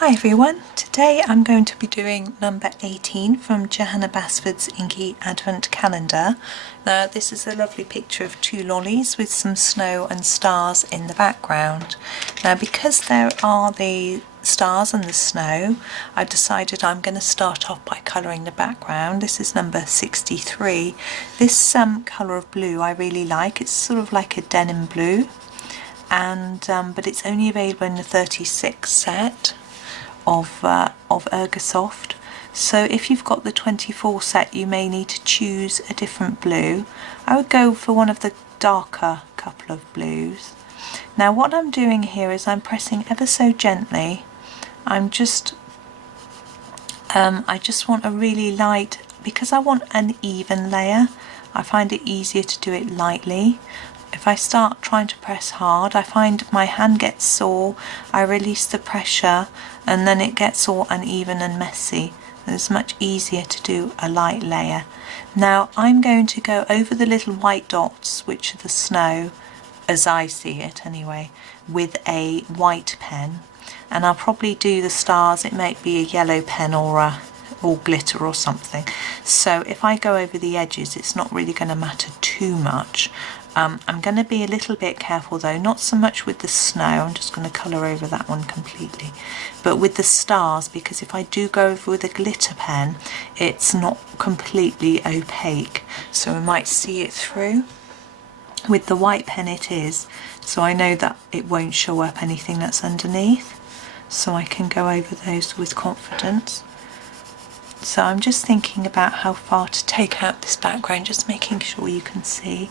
Hi everyone, today I'm going to be doing number 18 from Johanna Basford's Inky Advent Calendar. Now this is a lovely picture of two lollies with some snow and stars in the background. Now because there are the stars and the snow, I decided I'm going to start off by colouring the background. This is number 63. This colour of blue I really like. It's sort of like a denim blue, and but it's only available in the 36 set of Ergosoft. So if you've got the 24 set, you may need to choose a different blue. I would go for one of the darker couple of blues. Now what I'm doing here is I'm pressing ever so gently. I just want a really light, because I want an even layer. I find it easier to do it lightly. If I start trying to press hard, I find my hand gets sore, I release the pressure, and then it gets all uneven and messy. And it's much easier to do a light layer. Now I'm going to go over the little white dots, which are the snow, as I see it anyway, with a white pen. And I'll probably do the stars, it might be a yellow pen or glitter or something. So if I go over the edges, it's not really going to matter too much. I'm going to be a little bit careful though, not so much with the snow, I'm just going to colour over that one completely, but with the stars, because if I do go over with a glitter pen, it's not completely opaque, so we might see it through. With the white pen it is, so I know that it won't show up anything that's underneath, so I can go over those with confidence. So I'm just thinking about how far to take out this background, just making sure you can see.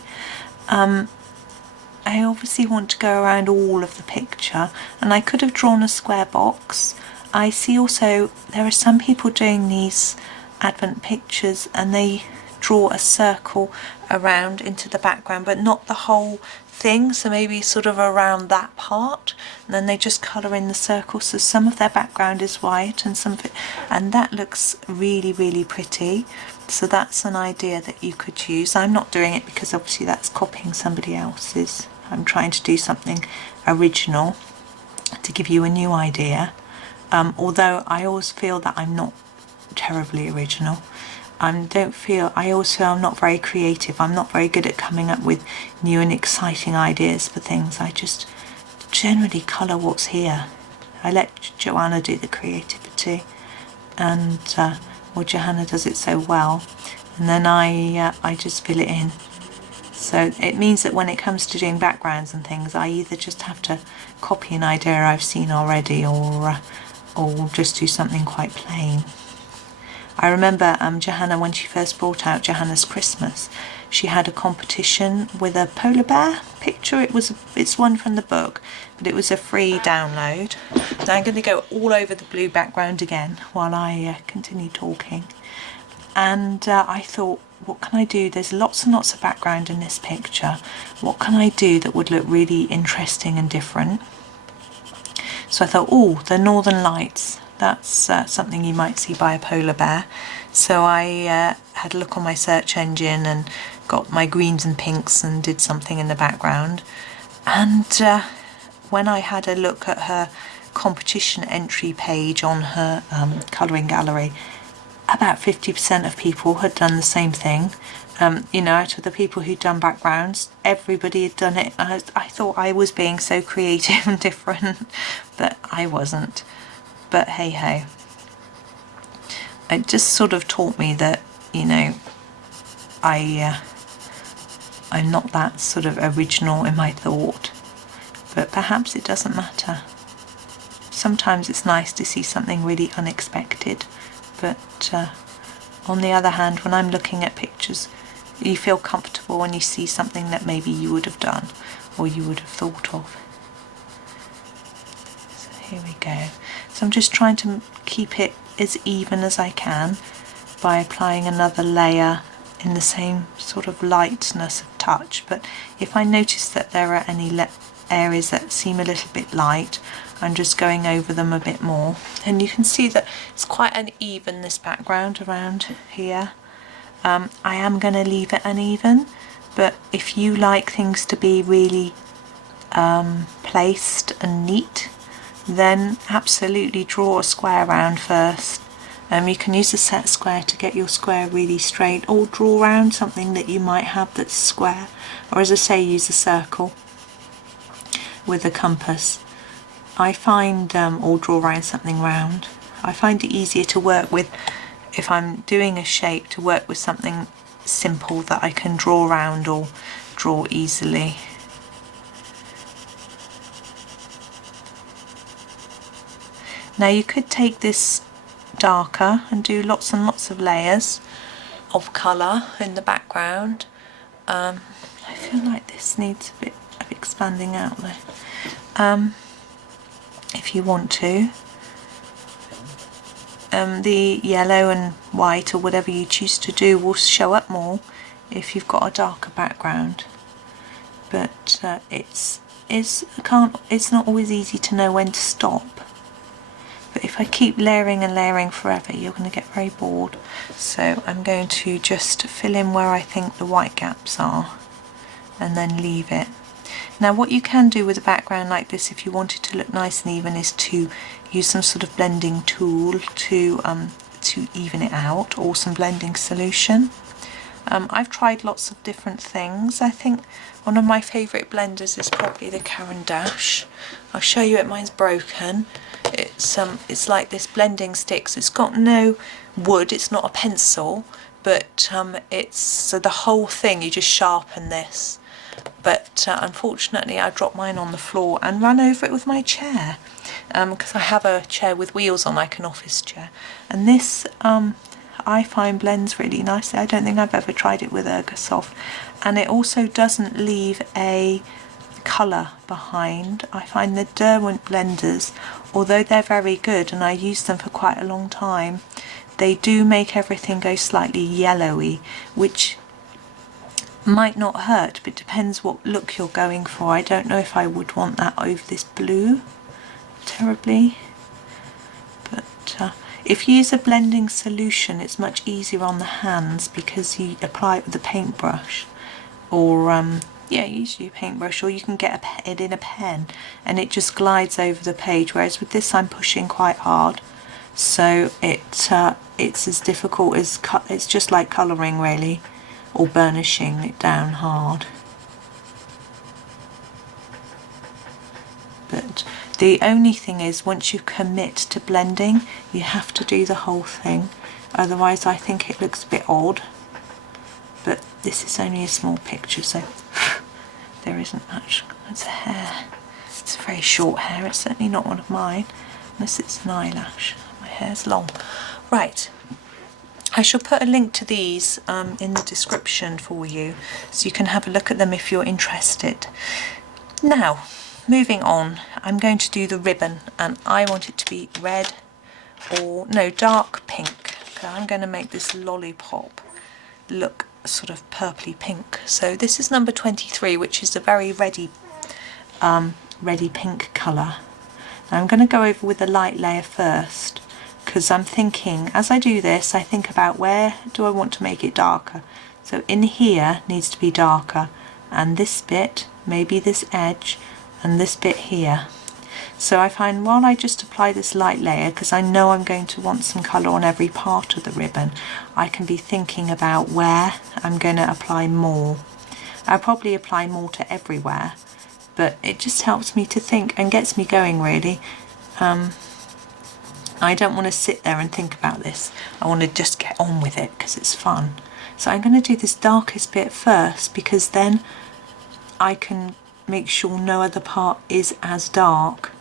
I obviously want to go around all of the picture, and I could have drawn a square box. I see also there are some people doing these advent pictures and they draw a circle around into the background, but not the whole thing, so maybe sort of around that part, and then they just colour in the circle. So some of their background is white and some of it, and that looks really pretty. So that's an idea that you could use. I'm not doing it because obviously that's copying somebody else's. I'm trying to do something original to give you a new idea, although I always feel that I'm not terribly original. I always feel I'm not very creative. I'm not very good at coming up with new and exciting ideas for things. I just generally colour what's here. I let Joanna do the creativity, and well, Johanna does it so well, and then I just fill it in. So it means that when it comes to doing backgrounds and things, I either just have to copy an idea I've seen already, or just do something quite plain. I remember Johanna, when she first brought out Johanna's Christmas, she had a competition with a polar bear picture. It's one from the book, but it was a free download. Now I'm going to go all over the blue background again while I continue talking. And I thought, what can I do? There's lots and lots of background in this picture. What can I do that would look really interesting and different? So I thought, oh, the Northern Lights. That's something you might see by a polar bear. So I had a look on my search engine and got my greens and pinks and did something in the background. And when I had a look at her competition entry page on her colouring gallery, about 50% of people had done the same thing. You know, out of the people who'd done backgrounds, everybody had done it. I thought I was being so creative and different, but I wasn't. But hey ho, it just sort of taught me that, you know, I'm not that sort of original in my thought, but perhaps it doesn't matter. Sometimes it's nice to see something really unexpected, but on the other hand, when I'm looking at pictures, you feel comfortable when you see something that maybe you would have done or you would have thought of. Here we go. So I'm just trying to keep it as even as I can by applying another layer in the same sort of lightness of touch. But if I notice that there are any areas that seem a little bit light, I'm just going over them a bit more. And you can see that it's quite uneven, this background around here. I am going to leave it uneven, but if you like things to be really placed and neat, then absolutely draw a square round first. You can use a set square to get your square really straight, or draw around something that you might have that's square, or as I say, use a circle with a compass. I find, or draw around something round. I find it easier to work with, if I'm doing a shape, to work with something simple that I can draw around or draw easily. Now you could take this darker and do lots and lots of layers of colour in the background. I feel like this needs a bit of expanding out there. If you want to. The yellow and white, or whatever you choose to do, will show up more if you've got a darker background. But it's not always easy to know when to stop. But if I keep layering and layering forever, you're going to get very bored. So I'm going to just fill in where I think the white gaps are and then leave it. Now what you can do with a background like this, if you want it to look nice and even, is to use some sort of blending tool to even it out, or some blending solution. I've tried lots of different things. I think one of my favourite blenders is probably the Caran d'Ache. I'll show you it, mine's broken. It's like this blending stick, so it's got no wood, it's not a pencil, but so the whole thing, you just sharpen this. But unfortunately I dropped mine on the floor and ran over it with my chair, because I have a chair with wheels on, like an office chair, and this I find blends really nicely. I don't think I've ever tried it with Ergosoft, and it also doesn't leave a colour behind. I find the Derwent blenders, although they're very good and I use them for quite a long time, they do make everything go slightly yellowy, which might not hurt, but depends what look you're going for. I don't know if I would want that over this blue terribly, but if you use a blending solution, it's much easier on the hands because you apply it with a paintbrush, or yeah, usually a paintbrush, or you can get it in a pen and it just glides over the page, whereas with this I'm pushing quite hard, so it's as difficult as it's just like colouring really, or burnishing it down hard. But the only thing is, once you commit to blending, you have to do the whole thing, otherwise I think it looks a bit odd. But this is only a small picture, so there isn't much. It's a hair. It's a very short hair. It's certainly not one of mine, unless it's an eyelash. My hair's long. Right. I shall put a link to these in the description for you, so you can have a look at them if you're interested. Now, moving on, I'm going to do the ribbon, and I want it to be red, or no, dark pink. Okay, I'm going to make this lollipop look sort of purpley pink. So this is number 23, which is a very reddy pink colour. Now I'm going to go over with a light layer first, because I'm thinking, as I do this, I think about where do I want to make it darker. So in here needs to be darker, and this bit, maybe this edge, and this bit here. So I find while I just apply this light layer, because I know I'm going to want some colour on every part of the ribbon, I can be thinking about where I'm going to apply more. I'll probably apply more to everywhere, but it just helps me to think and gets me going really. I don't want to sit there and think about this. I want to just get on with it because it's fun. So I'm going to do this darkest bit first, because then I can make sure no other part is as dark.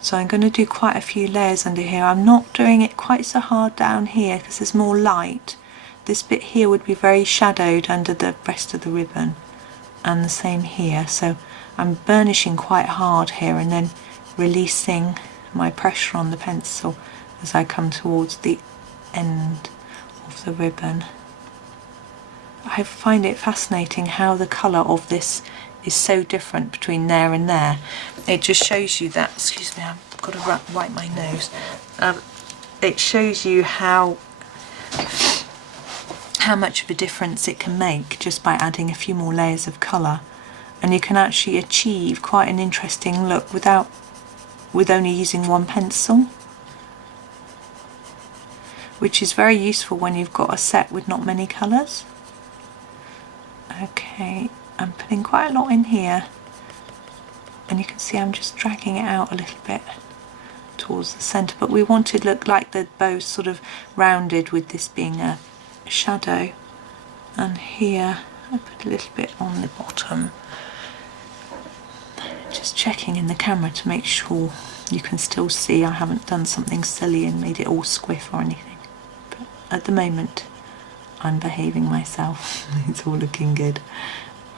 So I'm going to do quite a few layers under here. I'm not doing it quite so hard down here because there's more light. This bit here would be very shadowed under the rest of the ribbon, and the same here. So I'm burnishing quite hard here and then releasing my pressure on the pencil as I come towards the end of the ribbon. I find it fascinating how the colour of this is so different between there and there. It just shows you that, excuse me, I've got to wipe my nose. It shows you how much of a difference it can make just by adding a few more layers of colour, and you can actually achieve quite an interesting look without with only using one pencil, which is very useful when you've got a set with not many colours. Okay, I'm putting quite a lot in here, and you can see I'm just dragging it out a little bit towards the centre, but we want it to look like the bow's sort of rounded with this being a shadow. And here I put a little bit on the bottom, just checking in the camera to make sure you can still see I haven't done something silly and made it all squiff or anything, but at the moment I'm behaving myself. It's all looking good.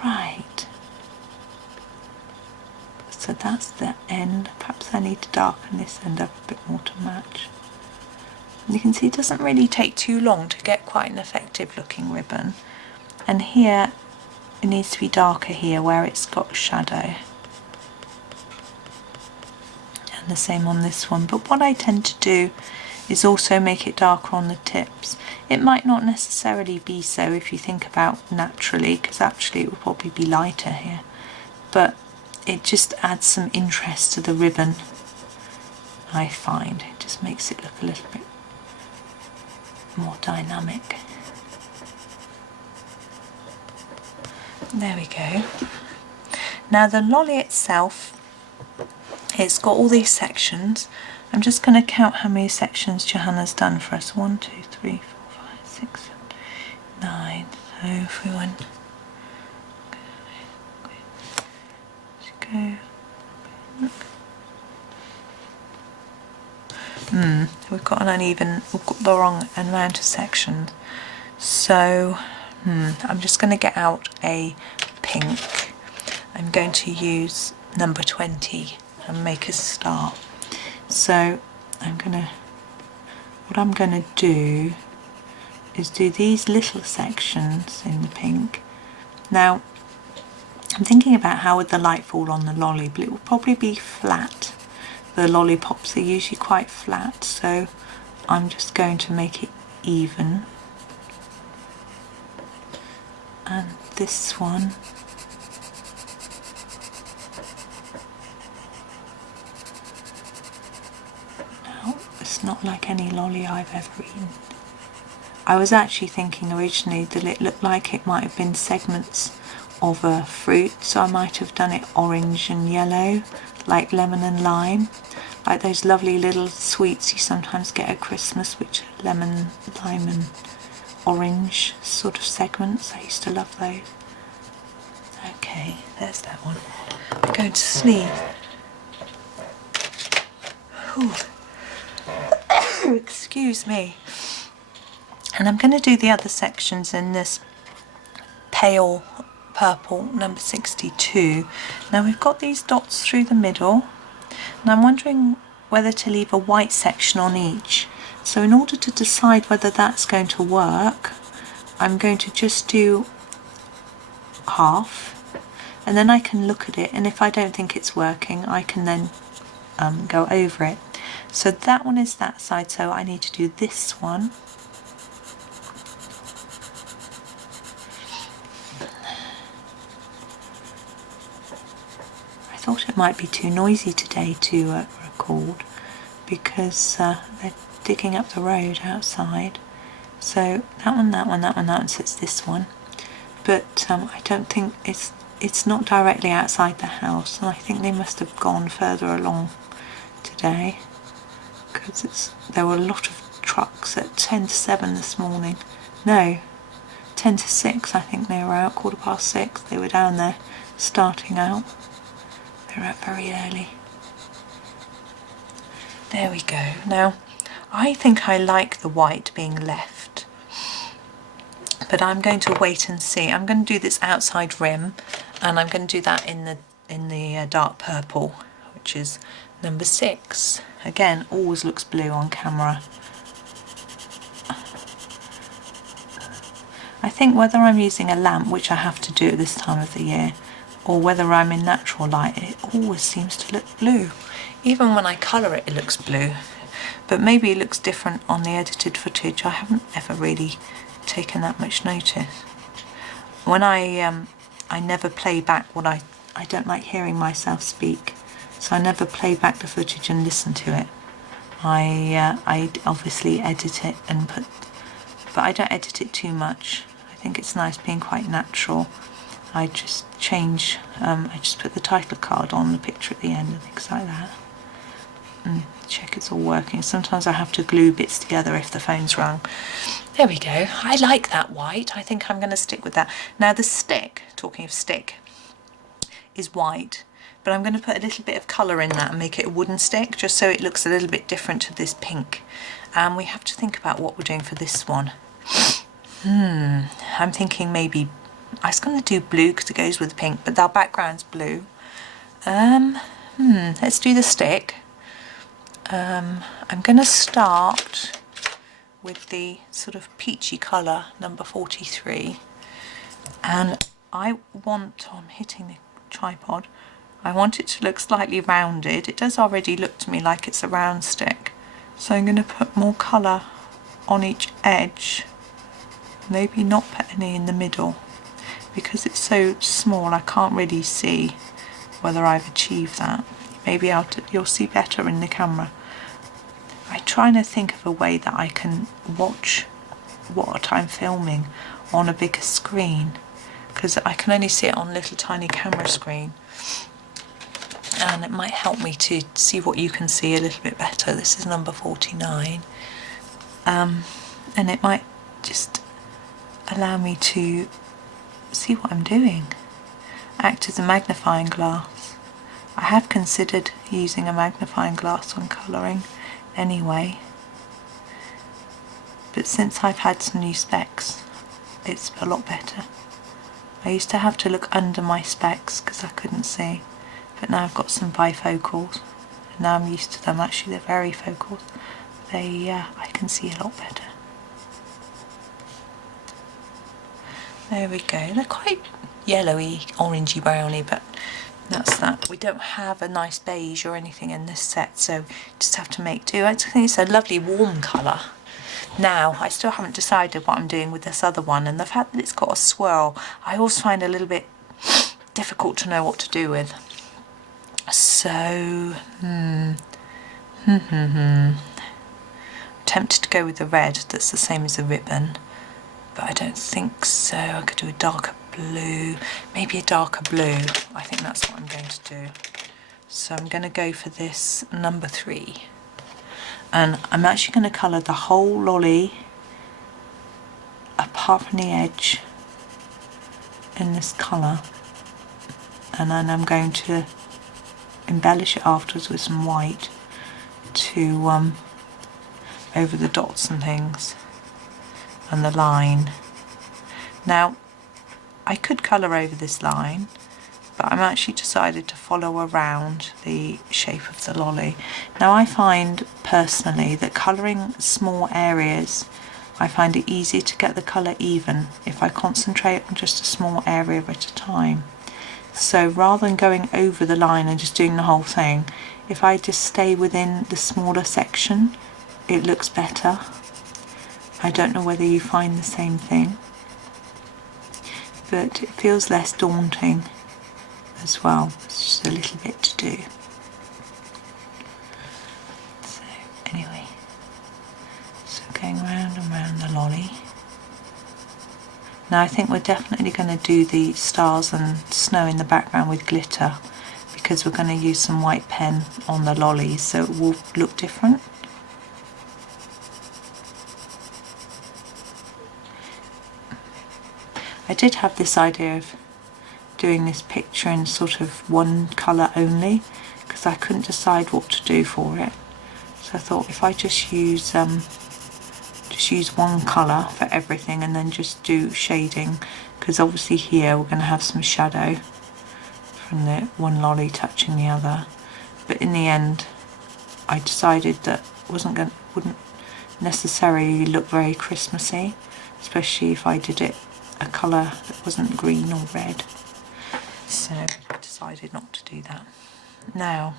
Right, so that's the end. Perhaps I need to darken this end up a bit more to match. And you can see it doesn't really take too long to get quite an effective looking ribbon. And here it needs to be darker here where it's got shadow. And the same on this one. But what I tend to do is also make it darker on the tips. It might not necessarily be so if you think about naturally, because actually it would probably be lighter here. But it just adds some interest to the ribbon, I find. It just makes it look a little bit more dynamic. There we go. Now the lolly itself, it's got all these sections. I'm just going to count how many sections Johanna's done for us. 1, 2, 3, 4, 5, 6, 7, 9. So if we went, go. We've got an uneven, we've got the wrong amount of sections. So I'm just going to get out a pink. I'm going to use number 20 and make a start. So what I'm going to do is do these little sections in the pink. Now I'm thinking about how would the light fall on the lolly, but it will probably be flat. The lollipops are usually quite flat, so I'm just going to make it even. And this one, no, it's not like any lolly I've ever eaten. I was actually thinking originally that it looked like it might have been segments of a fruit, so I might have done it orange and yellow, like lemon and lime, like those lovely little sweets you sometimes get at Christmas, which are lemon, lime and orange sort of segments. I used to love those. Okay, there's that one. I'm going to sneeze. Excuse me. And I'm going to do the other sections in this pale purple, number 62. Now we've got these dots through the middle, and I'm wondering whether to leave a white section on each. So in order to decide whether that's going to work, I'm going to just do half, and then I can look at it, and if I don't think it's working I can then go over it. So that one is that side, so I need to do this one. I thought it might be too noisy today to record because they're digging up the road outside. So that one, that one, that one, that one, so it's this one. But I don't think it's not directly outside the house, and I think they must have gone further along today because there were a lot of trucks at 10 to 7 this morning. No, 10 to 6 I think they were out, 6:15 they were down there starting out. They were out very early. There we go. Now I think I like the white being left, but I'm going to wait and see. I'm going to do this outside rim, and I'm going to do that in the dark purple, which is number 6. Again, always looks blue on camera. I think whether I'm using a lamp, which I have to do at this time of the year, or whether I'm in natural light, it always seems to look blue. Even when I colour it, it looks blue. But maybe it looks different on the edited footage. I haven't ever really taken that much notice. When I never play back what I don't like hearing myself speak, so I never play back the footage and listen to it. I obviously edit it and but I don't edit it too much. I think it's nice being quite natural. I just change, I just put the title card on the picture at the end and things like that. And check it's all working. Sometimes I have to glue bits together if the phone's rung. There we go. I like that white. I think I'm going to stick with that. Now the stick, talking of stick, is white, but I'm going to put a little bit of colour in that and make it a wooden stick, just so it looks a little bit different to this pink. And we have to think about what we're doing for this one. I'm thinking maybe I was going to do blue because it goes with pink, but our background's blue. Let's do the stick. I'm going to start with the sort of peachy colour, number 43. And I'm hitting the tripod. I want it to look slightly rounded. It does already look to me like it's a round stick. So I'm going to put more colour on each edge. Maybe not put any in the middle. Because it's so small, I can't really see whether I've achieved that. Maybe you'll see better in the camera. I'm trying to think of a way that I can watch what I'm filming on a bigger screen, because I can only see it on a little tiny camera screen, and it might help me to see what you can see a little bit better. This is number 49, and it might just allow me to see what I'm doing, act as a magnifying glass. I have considered using a magnifying glass when colouring anyway, but since I've had some new specs it's a lot better. I used to have to look under my specs because I couldn't see, but now I've got some bifocals and now I'm used to them. Actually they're varifocals. I can see a lot better. There we go. They're quite yellowy, orangey, browny, but that's that. We don't have a nice beige or anything in this set, so just have to make do. I think it's a lovely warm colour. Now, I still haven't decided what I'm doing with this other one, and the fact that it's got a swirl, I always find a little bit difficult to know what to do with. So, tempted to go with the red that's the same as the ribbon, but I don't think so. I could do a darker blue, maybe a darker blue. I think that's what I'm going to do. So I'm going to go for this number 3. And I'm actually going to colour the whole lolly apart from the edge in this colour. And then I'm going to embellish it afterwards with some white to over the dots and things and the line. Now I could colour over this line, but I'm actually decided to follow around the shape of the lolly. Now I find personally that colouring small areas, I find it easier to get the colour even if I concentrate on just a small area at a time. So rather than going over the line and just doing the whole thing, if I just stay within the smaller section, it looks better. I don't know whether you find the same thing, but it feels less daunting as well. It's just a little bit to do. So anyway, so going round and round the lolly. Now I think we're definitely going to do the stars and snow in the background with glitter, because we're going to use some white pen on the lolly, so it will look different. I did have this idea of doing this picture in sort of one colour only, because I couldn't decide what to do for it. So I thought if I just use one colour for everything and then just do shading, because obviously here we're going to have some shadow from the one lolly touching the other. But in the end I decided that wouldn't necessarily look very Christmassy, especially if I did it a colour that wasn't green or red. So I decided not to do that. Now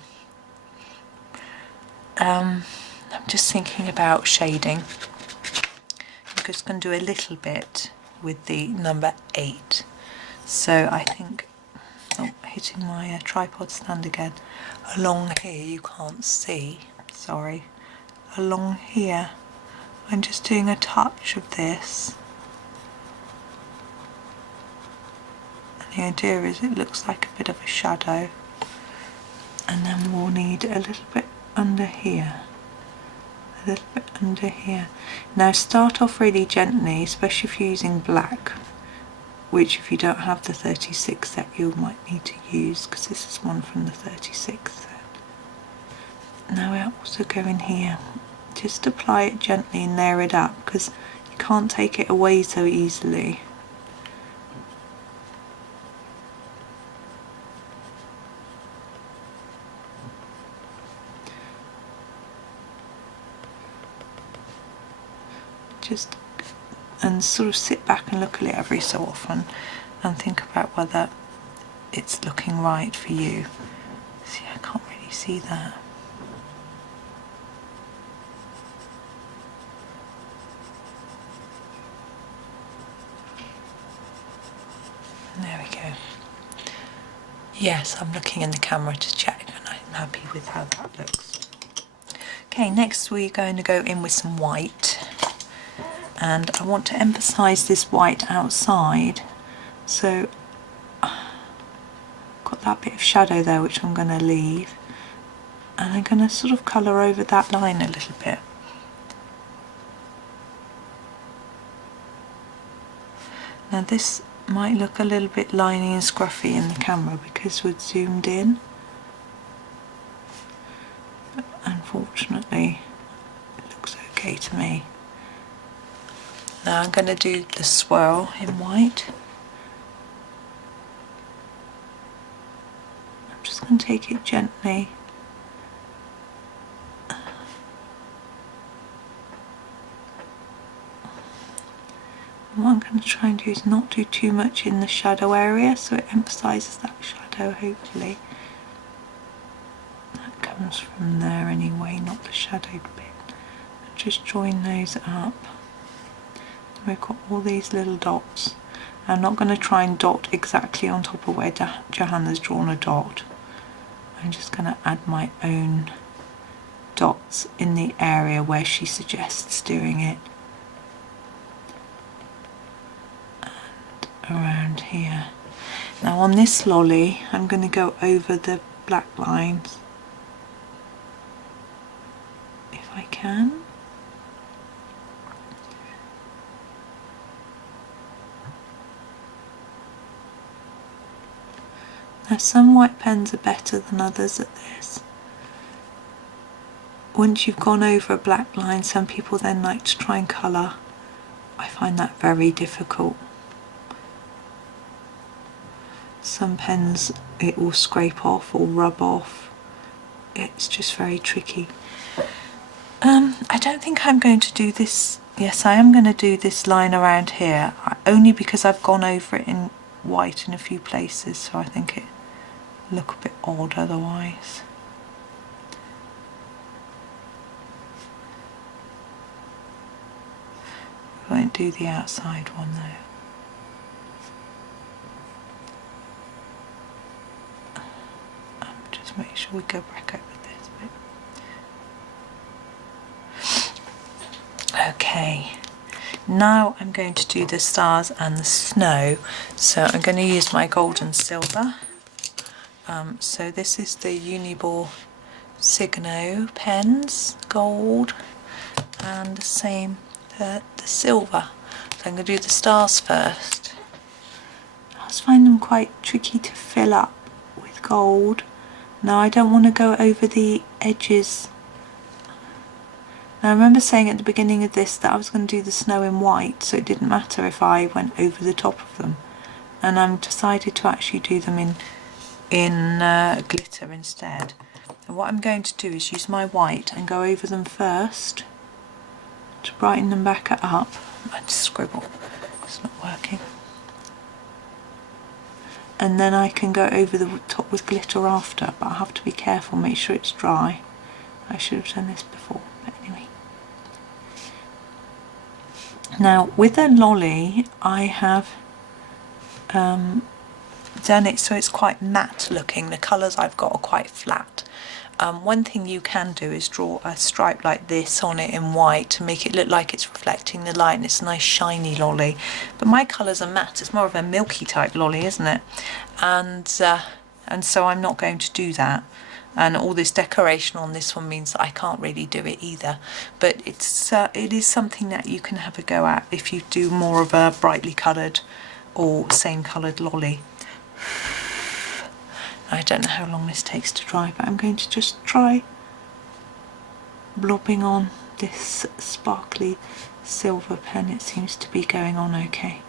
I'm just thinking about shading. I'm just going to do a little bit with the number 8. So I think, oh hitting my tripod stand again. Along here, you can't see, sorry, along here I'm just doing a touch of this, and the idea is it looks like a bit of a shadow, and then we'll need a little bit under here, a little bit under here. Now start off really gently, especially if you're using black, which if you don't have the 36 set you might need to use, because this is one from the 36 set. Now we'll also go in here, just apply it gently and layer it up, because you can't take it away so easily. Just and sort of sit back and look at it every so often and think about whether it's looking right for you. See, I can't really see that. There we go. Yes, I'm looking in the camera to check and I'm happy with how that looks. Okay, next we're going to go in with some white. And I want to emphasise this white outside, so got that bit of shadow there which I'm going to leave, and I'm going to sort of colour over that line a little bit. Now this might look a little bit liney and scruffy in the camera because we're zoomed in, but unfortunately it looks okay to me. Now I'm going to do the swirl in white. I'm just going to take it gently. And what I'm going to try and do is not do too much in the shadow area, so it emphasises that shadow hopefully. That comes from there anyway, not the shadowed bit. Just join those up. We've got all these little dots. I'm not going to try and dot exactly on top of where Johanna's drawn a dot. I'm just going to add my own dots in the area where she suggests doing it. And around here. Now on this lolly, I'm going to go over the black lines, if I can. Now some white pens are better than others at this. Once you've gone over a black line, some people then like to try and colour. I find that very difficult. Some pens it will scrape off or rub off. It's just very tricky. I don't think I'm going to do this. Yes, I am going to do this line around here, only because I've gone over it in white in a few places, so I think it look a bit odd otherwise. We won't do the outside one though. Just make sure we go back over this bit. Okay, now I'm going to do the stars and the snow, so I'm going to use my gold and silver. So this is the Uniball Signo pens, gold, and the same the silver. So I'm going to do the stars first. I just find them quite tricky to fill up with gold. Now I don't want to go over the edges. Now I remember saying at the beginning of this that I was going to do the snow in white, so it didn't matter if I went over the top of them. And I've decided to actually do them in glitter instead. And what I'm going to do is use my white and go over them first to brighten them back up. I just scribble, it's not working. And then I can go over the top with glitter after, but I have to be careful, make sure it's dry. I should have done this before, but anyway. Now with a lolly I have done it so it's quite matte looking. The colours I've got are quite flat. One thing you can do is draw a stripe like this on it in white to make it look like it's reflecting the light and it's a nice shiny lolly. But my colours are matte, it's more of a milky type lolly, isn't it? And so I'm not going to do that. And all this decoration on this one means that I can't really do it either. But it is something that you can have a go at if you do more of a brightly coloured or same coloured lolly. I don't know how long this takes to dry, but I'm going to just try blobbing on this sparkly silver pen. It seems to be going on okay.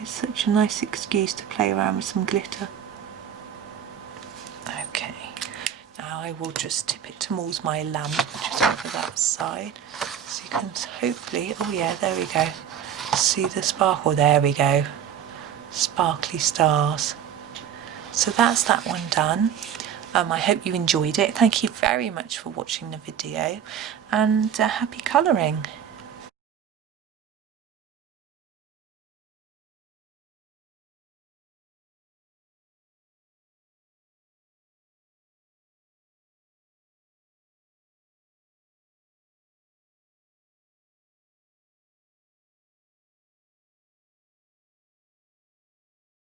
It's such a nice excuse to play around with some glitter. Okay, now I will just tip it towards my lamp, which is over that side, so you can hopefully, oh yeah, there we go, see the sparkle, there we go, sparkly stars. So that's that one done. I hope you enjoyed it. Thank you very much for watching the video, and happy colouring.